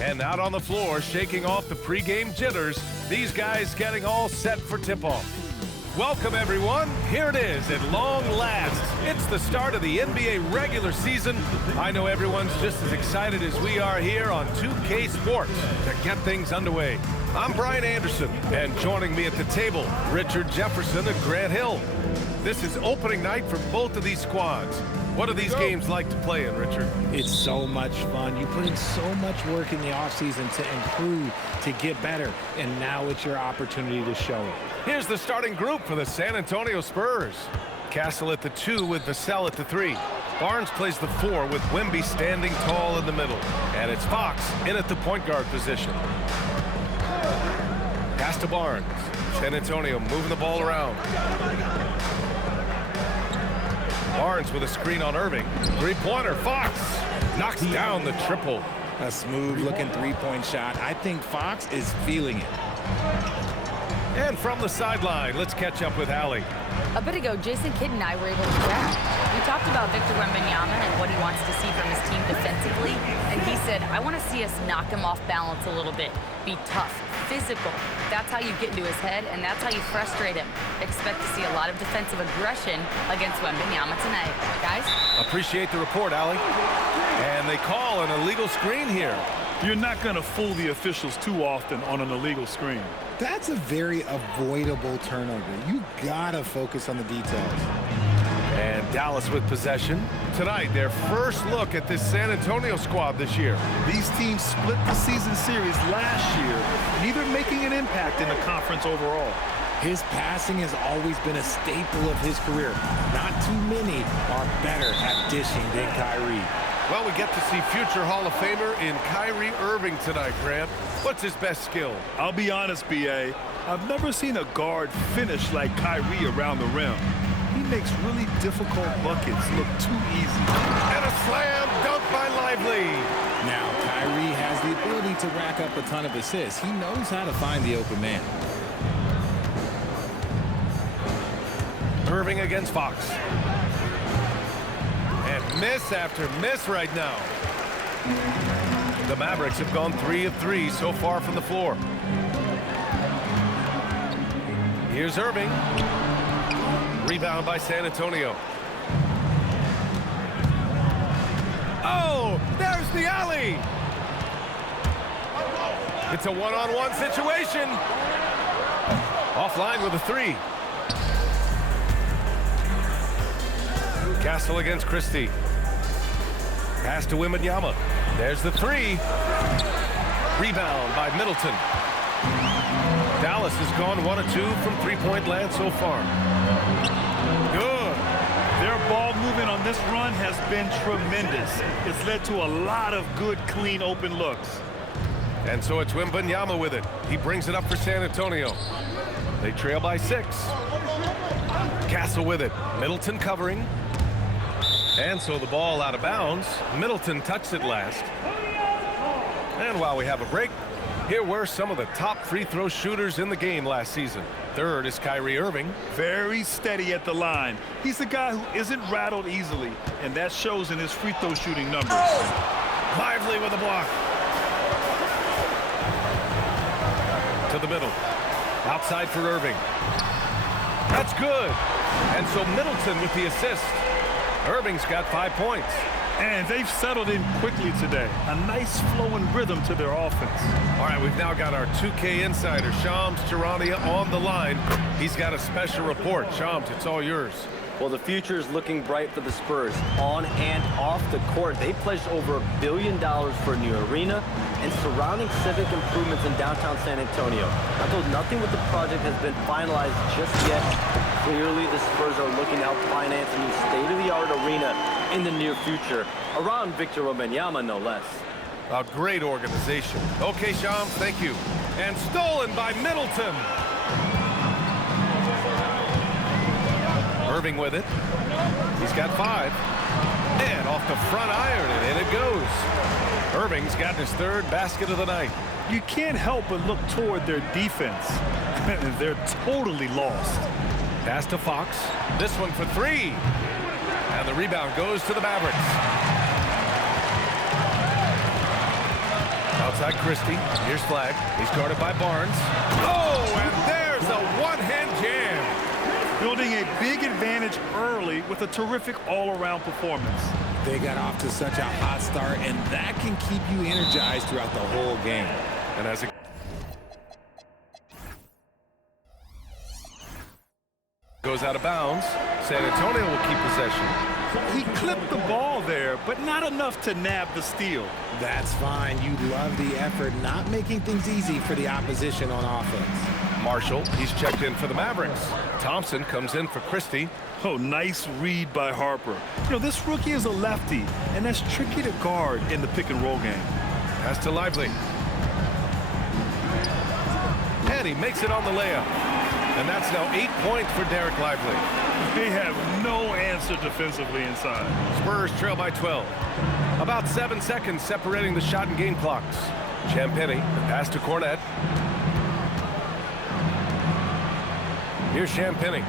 And out on the floor, shaking off the pregame jitters, these guys getting all set for tip-off. Welcome, everyone. Here it is at long last. It's the start of the NBA regular season. I know everyone's just as excited as we are here on 2K Sports to get things underway. I'm Brian Anderson, and joining me at the table, Richard Jefferson and Grant Hill. This is opening night for both of these squads. What do these games like to play in, Richard? It's so much fun. You put in so much work in the offseason to improve, to get better, and now it's your opportunity to show it. Here's the starting group for the San Antonio Spurs. Castle at the 2 with Vassell at the 3. Barnes plays the 4 with Wemby standing tall in the middle. And it's Fox in at the point guard position. Pass to Barnes. San Antonio moving the ball around. Barnes with a screen on Irving. Three-pointer. Fox knocks down the triple. A smooth-looking three-point shot. I think Fox is feeling it. And from the sideline, let's catch up with Allie. A bit ago, Jason Kidd and I were able to chat. We talked about Victor Wembanyama and what he wants to see from his team defensively. And he said, I want to see us knock him off balance a little bit. Be tough, physical. That's how you get into his head, and that's how you frustrate him. Expect to see a lot of defensive aggression against Wembanyama tonight. Guys? Appreciate the report, Allie. And they call an illegal screen here. You're not going to fool the officials too often on an illegal screen. That's a very avoidable turnover. You gotta focus on the details. And Dallas with possession. Tonight, their first look at this San Antonio squad this year. These teams split the season series last year, neither making an impact in the conference overall. His passing has always been a staple of his career. Not too many are better at dishing than Kyrie. Well, we get to see future Hall of Famer in Kyrie Irving tonight, Grant. What's his best skill? I'll be honest, B.A. I've never seen a guard finish like Kyrie around the rim. He makes really difficult buckets look too easy. And a slam dunk by Lively. Now, Kyrie has the ability to rack up a ton of assists. He knows how to find the open man. Irving against Fox. And miss after miss right now. The Mavericks have gone 3 of 3 so far from the floor. Here's Irving. Rebound by San Antonio. Oh, there's the alley. It's a one-on-one situation. Offline with a 3. Castle against Christie. Pass to Wembanyama. There's the 3. Rebound by Middleton. Dallas has gone 1 of 2 from three-point land so far. Good. Their ball movement on this run has been tremendous. It's led to a lot of good, clean, open looks. And so it's Wembanyama with it. He brings it up for San Antonio. They trail by 6. Castle with it. Middleton covering. And so the ball out of bounds. Middleton touched it last. And while we have a break, here were some of the top free throw shooters in the game last season. Third is Kyrie Irving. Very steady at the line. He's the guy who isn't rattled easily, and that shows in his free throw shooting numbers. Lively with a block. To the middle. Outside for Irving. That's good. And so Middleton with the assist. Irving's got 5 points. And they've settled in quickly today. A nice flowing rhythm to their offense. All right, we've now got our 2K insider, Shams Charania, on the line. He's got a special report. Shams, it's all yours. Well, the future is looking bright for the Spurs. On and off the court, they pledged over $1 billion for a new arena and surrounding civic improvements in downtown San Antonio. Although nothing with the project has been finalized just yet, clearly the Spurs are looking to help finance a new state-of-the-art arena in the near future, around Victor Wembanyama, no less. A great organization. Okay, Shams, thank you. And stolen by Middleton. Irving with it. He's got 5. And off the front iron, and in it goes. Irving's gotten his 3rd basket of the night. You can't help but look toward their defense. They're totally lost. Pass to Fox. This one for 3. And the rebound goes to the Mavericks. Outside Christie. Here's Flag. He's guarded by Barnes. Oh, and there's a one-hand jam. Building a big advantage early with a terrific all-around performance. They got off to such a hot start, and that can keep you energized throughout the whole game. And as it goes out of bounds, San Antonio will keep possession. He clipped the ball there, but not enough to nab the steal. That's fine. You love the effort, not making things easy for the opposition on offense. Marshall, he's checked in for the Mavericks. Thompson comes in for Christie. Oh, nice read by Harper. You know, this rookie is a lefty, and that's tricky to guard in the pick-and-roll game. Pass to Lively. And he makes it on the layup. And that's now 8 points for Derek Lively. They have no answer defensively inside. Spurs trail by 12. About 7 seconds separating the shot and game clocks. Champagny, the pass to Cornette. Here's Champagny.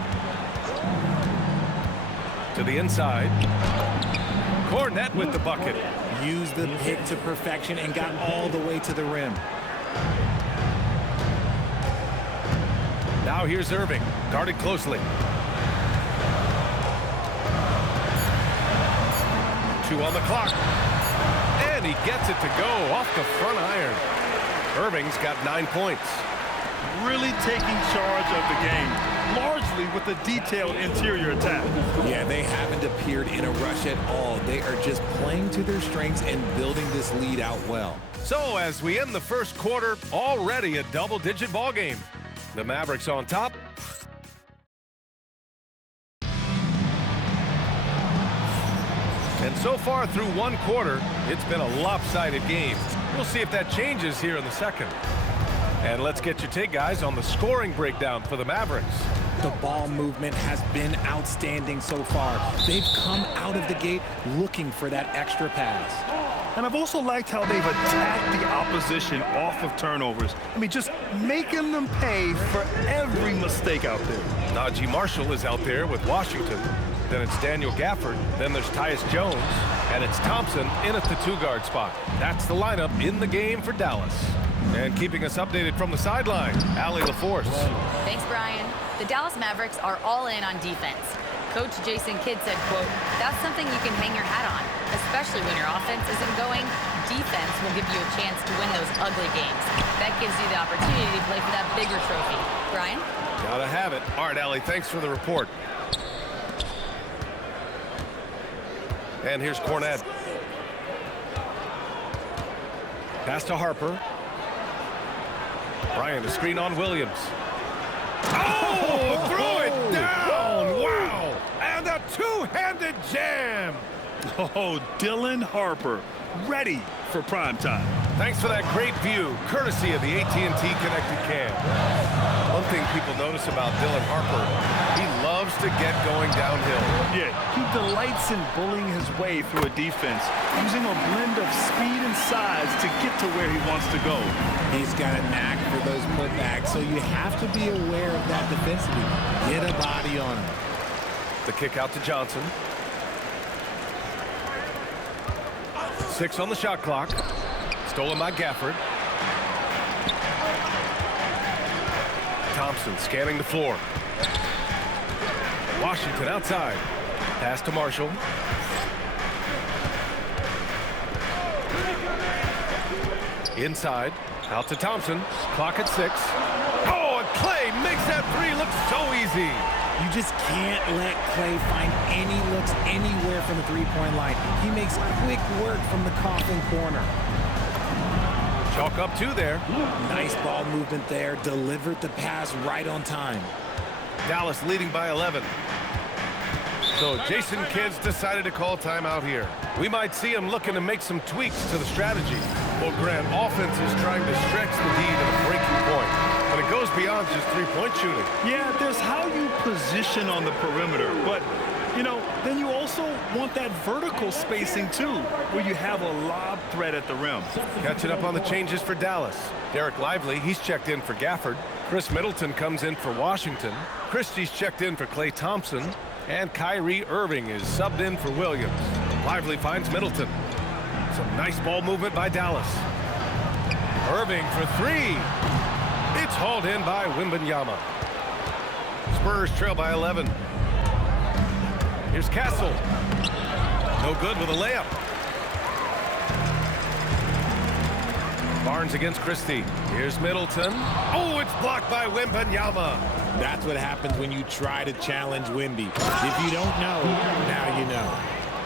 To the inside. Cornette with the bucket. Used the pick to perfection and got all the way to the rim. Now here's Irving, guarded closely. 2 on the clock. And he gets it to go off the front iron. Irving's got 9 points. Really taking charge of the game, largely with a detailed interior attack. Yeah, they haven't appeared in a rush at all. They are just playing to their strengths and building this lead out well. So as we end the first quarter, already a double-digit ball game. The Mavericks on top. And so far through one quarter, it's been a lopsided game. We'll see if that changes here in the second. And let's get your take, guys, on the scoring breakdown for the Mavericks. The ball movement has been outstanding so far. They've come out of the gate looking for that extra pass. And I've also liked how they've attacked the opposition off of turnovers. I mean, just making them pay for every mistake out there. Najee Marshall is out there with Washington. Then it's Daniel Gafford. Then there's Tyus Jones. And it's Thompson in at the 2-guard spot. That's the lineup in the game for Dallas. And keeping us updated from the sideline, Allie LaForce. Thanks, Brian. The Dallas Mavericks are all in on defense. Coach Jason Kidd said, quote, "That's something you can hang your hat on, especially when your offense isn't going. Defense will give you a chance to win those ugly games. That gives you the opportunity to play for that bigger trophy." Brian? Gotta have it. All right, Allie, thanks for the report. And here's Cornette. Pass to Harper. Bryant, a screen on Williams. Oh, throw it down! Wow! And a two-handed jam! Oh, Dylan Harper, ready for prime time. Thanks for that great view, courtesy of the AT&T Connected Cam. One thing people notice about Dylan Harper, he loves to get going downhill. Yeah, he delights in bullying his way through a defense, using a blend of speed and size to get to where he wants to go. He's got a knack for those putbacks, so you have to be aware of that defensively. Get a body on him. The kick out to Johnson. 6 on the shot clock. Stolen by Gafford. Thompson scanning the floor. Washington outside. Pass to Marshall. Inside. Out to Thompson. Clock at 6. Oh, and Clay makes that 3 look so easy. You just can't let Clay find any looks anywhere from the three-point line. He makes quick work from the coffin corner. Chalk up 2 there. Nice ball movement there. Delivered the pass right on time. Dallas leading by 11. So Jason Kidd's decided to call timeout here. We might see him looking to make some tweaks to the strategy. Well, Grant, offense is trying to stretch the lead at a breaking point. But it goes beyond just three-point shooting. Yeah, there's how you position on the perimeter. But, you know, then you also want that vertical spacing, too, where you have a lob threat at the rim. Catching up on the changes for Dallas. Derek Lively, he's checked in for Gafford. Chris Middleton comes in for Washington. Christie's checked in for Klay Thompson. And Kyrie Irving is subbed in for Williams. Lively finds Middleton. Some nice ball movement by Dallas. Irving for three. It's hauled in by Wembanyama. Spurs trail by 11. Here's Castle. No good with a layup. Barnes against Christie. Here's Middleton. Oh, it's blocked by Wembanyama. That's what happens when you try to challenge Wemby. If you don't know, now you know.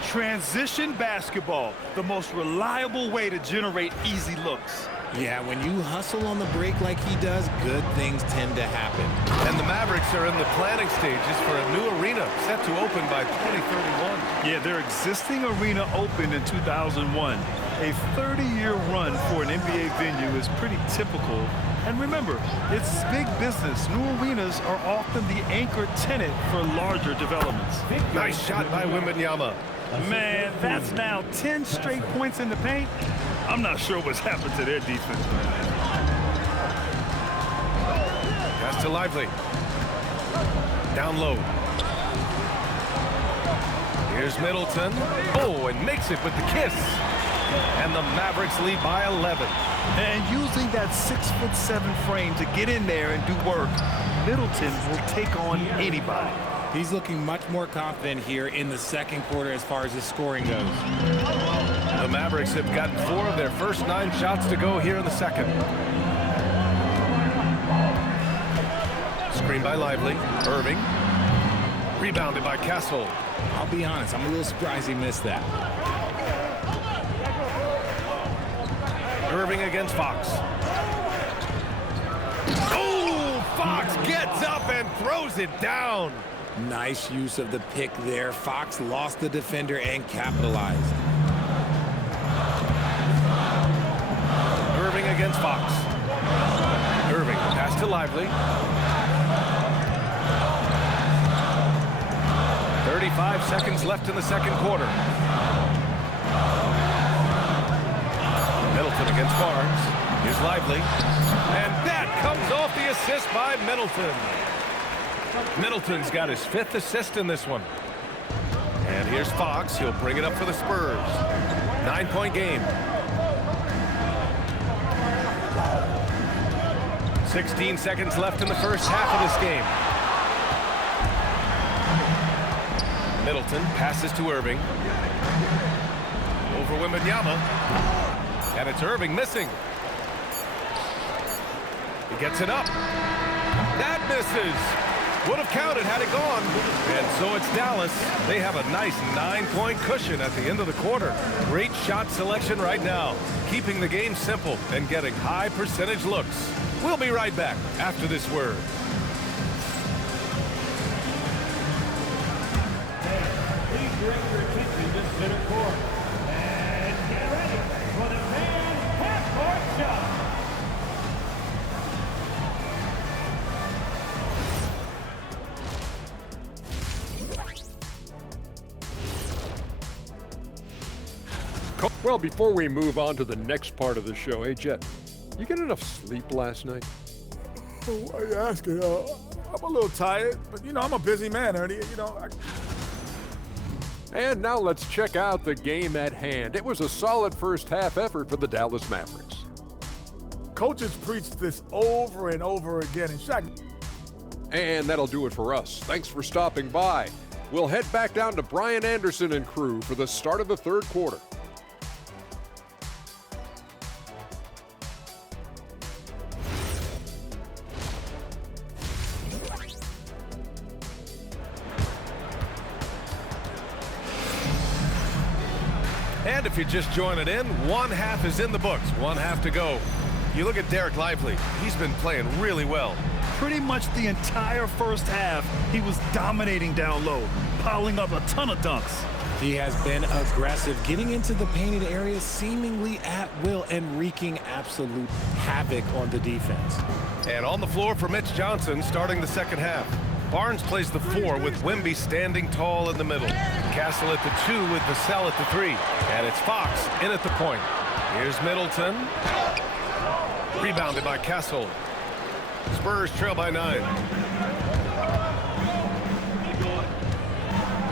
Transition basketball, the most reliable way to generate easy looks. Yeah, when you hustle on the break like he does, good things tend to happen. And the Mavericks are in the planning stages for a new arena set to open by 2031. Yeah, their existing arena opened in 2001. A 30-year run for an NBA venue is pretty typical. And remember, it's big business. New arenas are often the anchor tenant for larger developments. Nice shot by Wembanyama. Man, that's now 10 straight points in the paint. I'm not sure what's happened to their defense. Pass to Lively. Down low. Here's Middleton. Oh, and makes it with the kiss. And the Mavericks lead by 11. And using that 6'7" frame to get in there and do work, Middleton will take on anybody. He's looking much more confident here in the second quarter as far as his scoring goes. The Mavericks have gotten 4 of their first 9 shots to go here in the second. Screen by Lively. Irving. Rebounded by Castle. I'll be honest, I'm a little surprised he missed that. Irving against Fox. Oh, Fox gets up and throws it down. Nice use of the pick there. Fox lost the defender and capitalized. Irving against Fox. Irving, pass to Lively. 35 seconds left in the second quarter. Middleton against Barnes. Here's Lively. And that comes off the assist by Middleton. Middleton's got his 5th assist in this one. And here's Fox. He'll bring it up for the Spurs. 9-point game. 16 seconds left in the first half of this game. Middleton passes to Irving. Over Wembanyama. And it's Irving missing. He gets it up. That misses. Would have counted had it gone. And so it's Dallas. They have a nice 9-point cushion at the end of the quarter. Great shot selection right now. Keeping the game simple and getting high percentage looks. We'll be right back after this word. Please direct your attention to center court. And get ready for the men's half-court shot. Well, before we move on to the next part of the show, hey, Jet, you get enough sleep last night? Why are you asking? I'm a little tired, but, I'm a busy man, Ernie. And now let's check out the game at hand. It was a solid first half effort for the Dallas Mavericks. Coaches preach this over and over again. And Shaq. And that'll do it for us. Thanks for stopping by. We'll head back down to Brian Anderson and crew for the start of the third quarter. And if you're just joining in, one half is in the books, one half to go. You look at Derek Lively. He's been playing really well. Pretty much the entire first half, he was dominating down low, piling up a ton of dunks. He has been aggressive, getting into the painted area seemingly at will and wreaking absolute havoc on the defense. And on the floor for Mitch Johnson starting the second half. Barnes plays the 4 with Wemby standing tall in the middle. Castle at the 2 with Vassell at the 3. And it's Fox in at the point. Here's Middleton. Rebounded by Castle. Spurs trail by 9.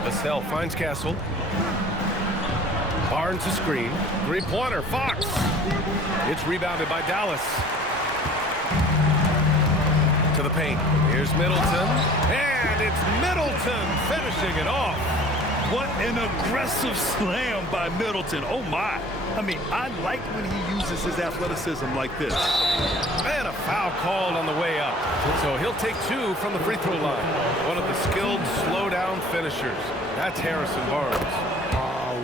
Vassell finds Castle. Barnes a screen. Three-pointer, Fox. It's rebounded by Dallas. To the paint. Here's Middleton. And it's Middleton finishing it off. What an aggressive slam by Middleton. Oh, my. I mean, I like when he uses his athleticism like this. And a foul called on the way up. So he'll take 2 from the free throw line. One of the skilled slow-down finishers. That's Harrison Barnes.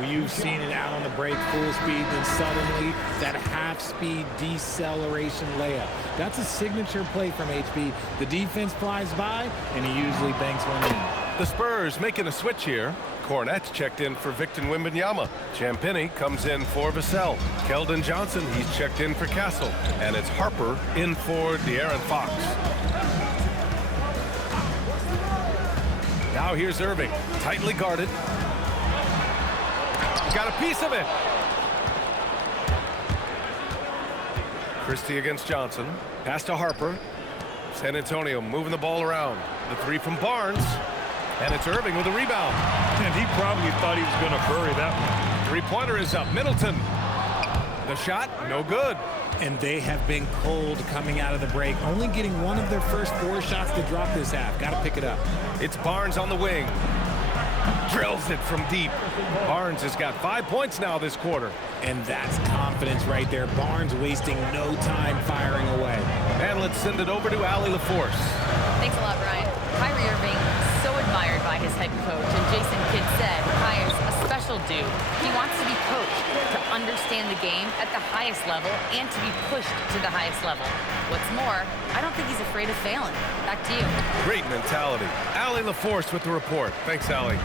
You've seen it out on the break, full speed, then suddenly that half-speed deceleration layup. That's a signature play from HB. The defense flies by, and he usually banks one in. The Spurs making a switch here. Cornette's checked in for Victor Wembanyama. Champagnie comes in for Vassell. Keldon Johnson, he's checked in for Castle. And it's Harper in for De'Aaron Fox. Now here's Irving, tightly guarded. Got a piece of it. Christie against Johnson. Pass to Harper. San Antonio moving the ball around. The 3 from Barnes. And it's Irving with a rebound. And he probably thought he was going to bury that one. Three-pointer is up. Middleton. The shot, no good. And they have been cold coming out of the break. Only getting one of their first 4 shots to drop this half. Got to pick it up. It's Barnes on the wing. Drills it from deep. Barnes has got 5 points now this quarter. And that's confidence right there. Barnes wasting no time firing away. And let's send it over to Allie LaForce. Thanks a lot, Brian. Kyrie Irving, so admired by his head coach. And Jason Kidd said Kyrie's a special dude. He wants to be coached, to understand the game at the highest level, and to be pushed to the highest level. What's more, I don't think he's afraid of failing. Back to you. Great mentality. Allie LaForce with the report. Thanks, Allie.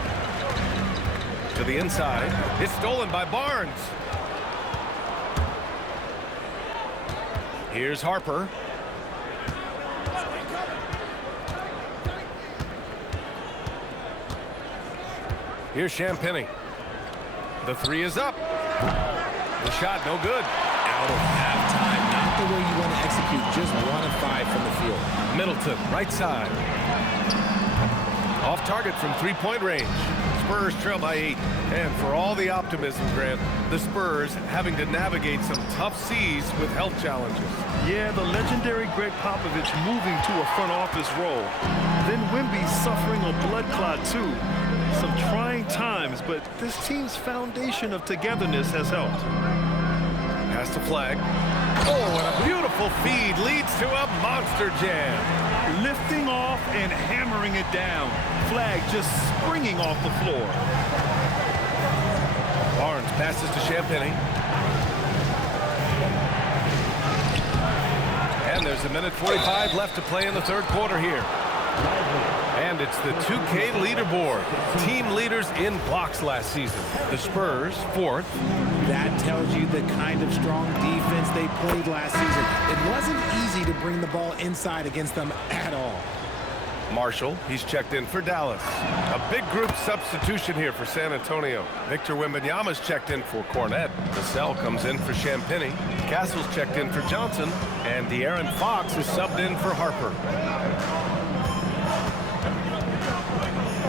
To the inside. It's stolen by Barnes. Here's Harper. Here's Champagnie. The 3 is up. The shot, no good. Out of halftime. Not the way you want to execute. Just 1 of 5 from the field. Middleton, right side. Off target from 3-point range. Spurs trail by 8. And for all the optimism, Grant, the Spurs having to navigate some tough seas with health challenges. Yeah, the legendary Greg Popovich moving to a front office role. Then Wemby suffering a blood clot, too. Some trying times, but this team's foundation of togetherness has helped. Pass to Flag. Oh, and a beautiful feed leads to a monster jam. Lifting off and hammering it down. Flag just springing off the floor. Barnes passes to Champagnie. And there's 1:45 left to play in the third quarter here. And it's the 2K leaderboard. Team leaders in blocks last season. The Spurs, 4th. That tells you the kind of strong defense they played last season. It wasn't easy to bring the ball inside against them at all. Marshall, he's checked in for Dallas. A big group substitution here for San Antonio. Victor Wembanyama's checked in for Cornette. Vassell comes in for Champagnie. Castle's checked in for Johnson. And De'Aaron Fox is subbed in for Harper.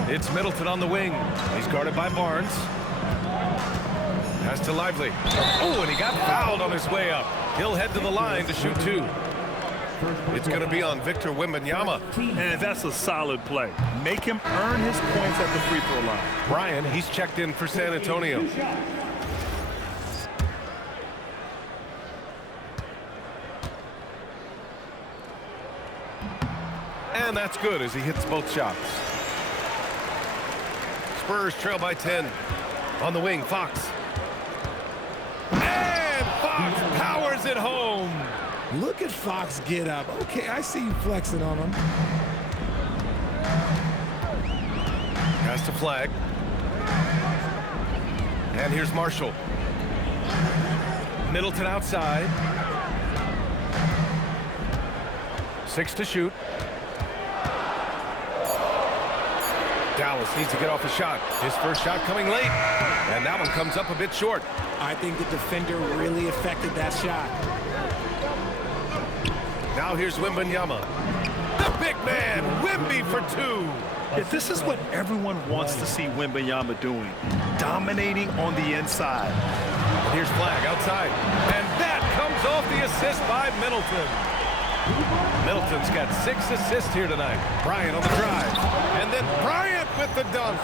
It's Middleton on the wing. He's guarded by Barnes. Pass to Lively. Oh, and he got fouled on his way up. He'll head to the line to shoot 2. It's going to be on Victor Wembanyama. And that's a solid play. Make him earn his points at the free throw line. Brian, he's checked in for San Antonio. And that's good as he hits both shots. Spurs trail by 10. On the wing, Fox. And Fox powers it home. Look at Fox get up. Okay, I see you flexing on him. Pass to Flag. And here's Marshall. Middleton outside. 6 to shoot. Dallas needs to get off a shot. His first shot coming late. And that one comes up a bit short. I think the defender really affected that shot. Now here's Wembanyama. The big man, Wemby for 2. Yeah, this is what everyone wants to see Wembanyama doing. dominating on the inside. Here's Flag outside. And that comes off the assist by Middleton. Middleton's got 6 assists here tonight. Bryant on the drive. And then Bryant with the dunk.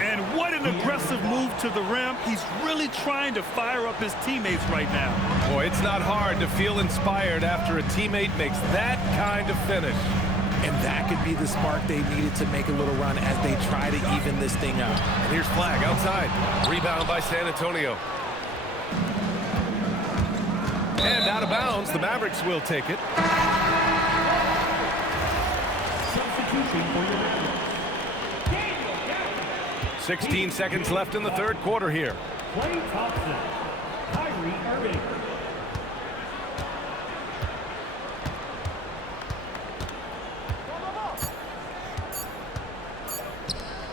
And what an aggressive move to the rim. He's really trying to fire up his teammates right now. Boy, it's not hard to feel inspired after a teammate makes that kind of finish. And that could be the spark they needed to make a little run as they try to even this thing up. And here's Flag outside. Rebound by San Antonio. And out of bounds, the Mavericks will take it. Substitution for your record. 16 seconds left in the third quarter here. Klay Thompson. Kyrie Irving.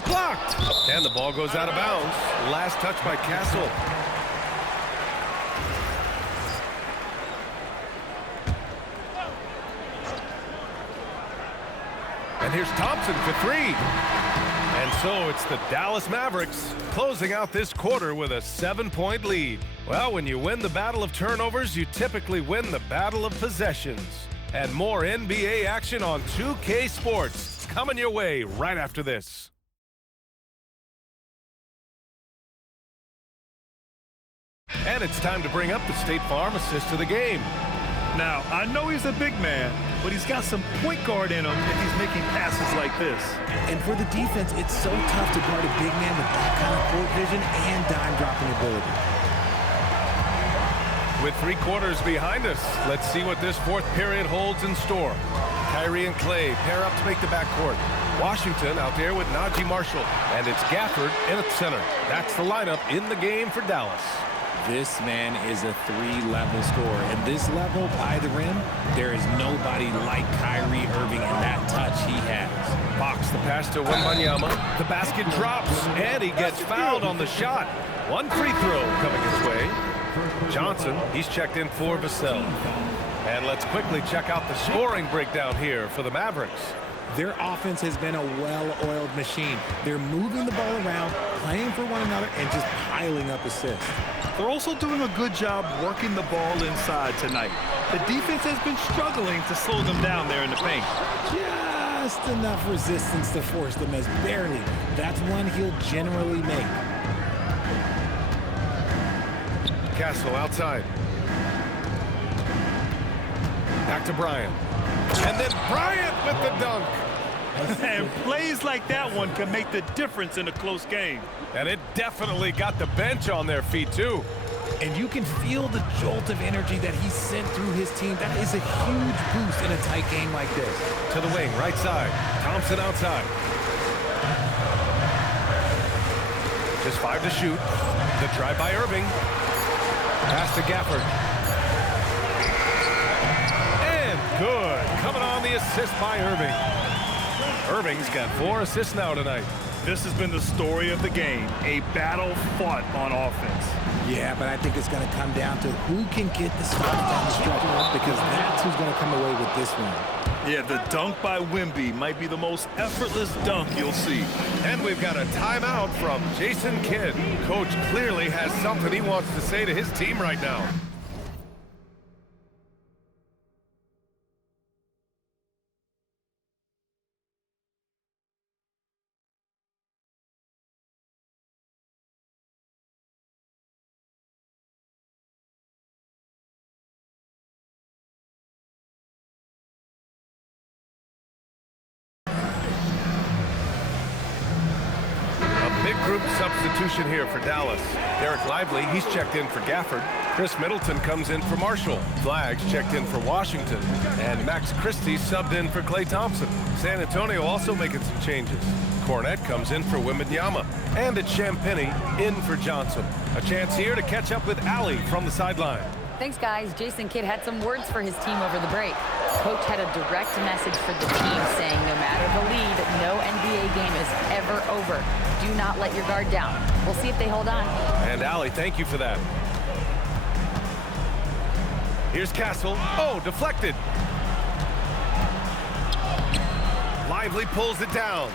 Blocked! And the ball goes out of bounds. Last touch by Castle. And here's Thompson for 3. And so it's the Dallas Mavericks closing out this quarter with a 7-point lead. Well, when you win the battle of turnovers, you typically win the battle of possessions. And more NBA action on 2K Sports coming your way right after this. And it's time to bring up the State Farm assist of the game. Now, I know he's a big man, but he's got some point guard in him if he's making passes like this. And for the defense, it's so tough to guard a big man with that kind of court vision and dime-dropping ability. With 3 quarters behind us, let's see what this fourth period holds in store. Kyrie and Klay pair up to make the backcourt. Washington out there with Najee Marshall, and it's Gafford in at center. That's the lineup in the game for Dallas. This man is a 3-level scorer. And this level by the rim, there is nobody like Kyrie Irving in that touch he has. Box the pass to Wembanyama. The basket drops, and he gets fouled on the shot. 1 free throw coming his way. Johnson, he's checked in for Vassell. And let's quickly check out the scoring breakdown here for the Mavericks. Their offense has been a well-oiled machine. They're moving the ball around, playing for one another, and just piling up assists. They're also doing a good job working the ball inside tonight. The defense has been struggling to slow them down there in the paint. Just enough resistance to force them as barely. That's one he'll generally make. Castle outside. Back to Bryant. And then Bryant with the dunk. And plays like that one can make the difference in a close game. And it definitely got the bench on their feet, too. And you can feel the jolt of energy that he sent through his team. That is a huge boost in a tight game like this. To the wing, right side. Thompson outside. Just 5 to shoot. The drive by Irving. Pass to Gafford. And good. Coming on the assist by Irving. Irving's got 4 assists now tonight. This has been the story of the game, a battle fought on offense. Yeah, but I think it's going to come down to who can get the stops down the stretch, because that's who's going to come away with this one. Yeah, the dunk by Wemby might be the most effortless dunk you'll see. And we've got a timeout from Jason Kidd. Coach clearly has something he wants to say to his team right now. Group substitution here for Dallas. Derek Lively, he's checked in for Gafford. Chris Middleton comes in for Marshall. Flags checked in for Washington. And Max Christie subbed in for Klay Thompson. San Antonio also making some changes. Cornette comes in for Wembanyama. And it's Champagnie in for Johnson. A chance here to catch up with Allie from the sideline. Thanks, guys. Jason Kidd had some words for his team over the break. Coach had a direct message for the team saying no matter the lead, no NBA game is ever over. Do not let your guard down. We'll see if they hold on. And Allie, thank you for that. Here's Castle. Oh, deflected. Lively pulls it down.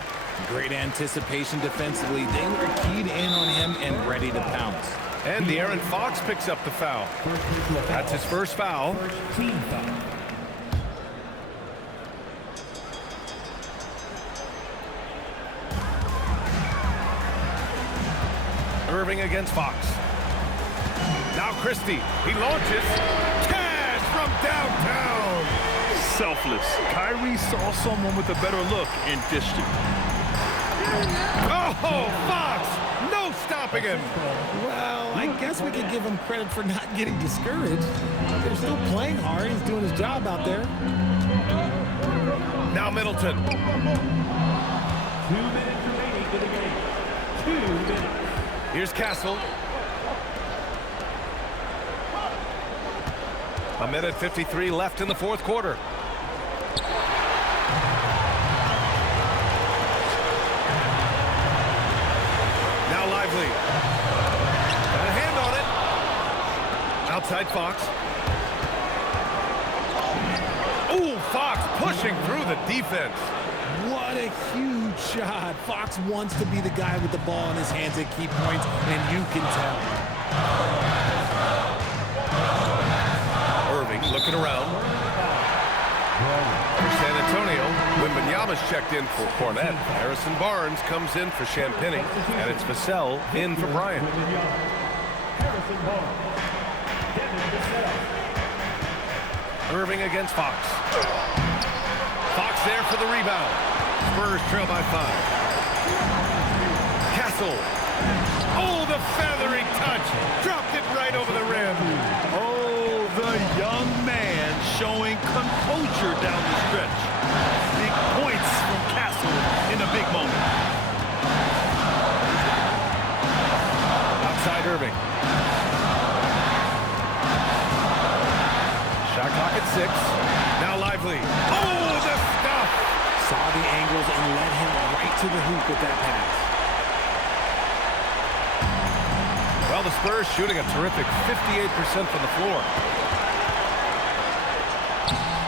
Great anticipation defensively. They were keyed in on him and ready to pounce. And De'Aaron Fox picks up the foul. That's his first foul. First team foul. Irving against Fox. Now Christie. He launches. Cash from downtown. Selfless. Kyrie saw someone with a better look and dished it. Oh, Fox! No stopping him. Well, I guess we could give him credit for not getting discouraged. They're still playing hard. He's doing his job out there. Now Middleton. 2 minutes remaining to the game. 2 minutes. Here's Castle. 1:53 left in the fourth quarter. Now Lively. Got a hand on it. Outside Fox. Ooh, Fox pushing through the defense. What a huge shot. Fox wants to be the guy with the ball in his hands at key points, and you can tell. Irving looking around. For San Antonio, Wembanyama's checked in for Cornette. Harrison Barnes comes in for Champagny, and it's Vassell in for Bryant. Harrison Barnes. Devin Vassell. Irving against Fox. Fox there for the rebound. Spurs trail by 5. Castle. Oh, the feathery touch. Dropped it right over the rim. Oh, the young man showing composure down the stretch. Big points from Castle in a big moment. Outside Irving. Shot clock at 6. Now Lively. Oh, the stuff. Saw the angles and led him right to the hoop with that pass. Well, the Spurs shooting a terrific 58% from the floor.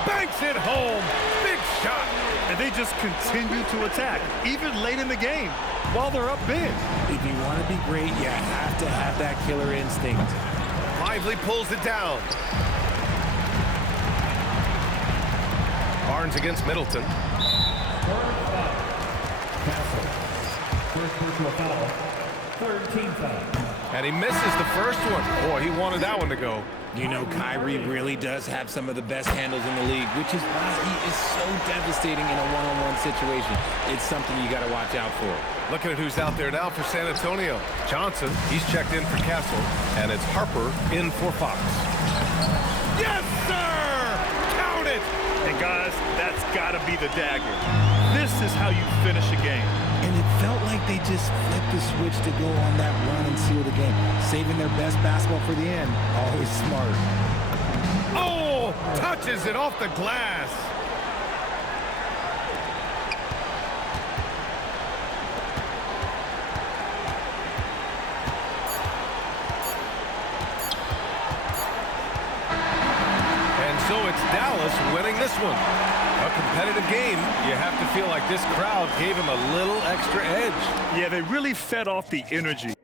Banks it home. Big shot. And they just continue to attack, even late in the game, while they're up big. If you want to be great, you have to have that killer instinct. Lively pulls it down. Barnes against Middleton. Castle. First personal foul. Third team foul. And he misses the first one. Boy, he wanted that one to go. You know, Kyrie really does have some of the best handles in the league, which is why he is so devastating in a one-on-one situation. It's something you got to watch out for. Looking at who's out there now for San Antonio. Johnson, he's checked in for Castle, and it's Harper in for Fox. Yes, sir! Count it! And guys, that's got to be the dagger. This is how you finish a game. And it felt like they just flipped the switch to go on that run and seal the game. Saving their best basketball for the end. Always smart. Oh! Touches it off the glass. And so it's Dallas winning this one. A competitive game. You have to feel like this crowd gave him a little extra edge. Yeah, they really fed off the energy.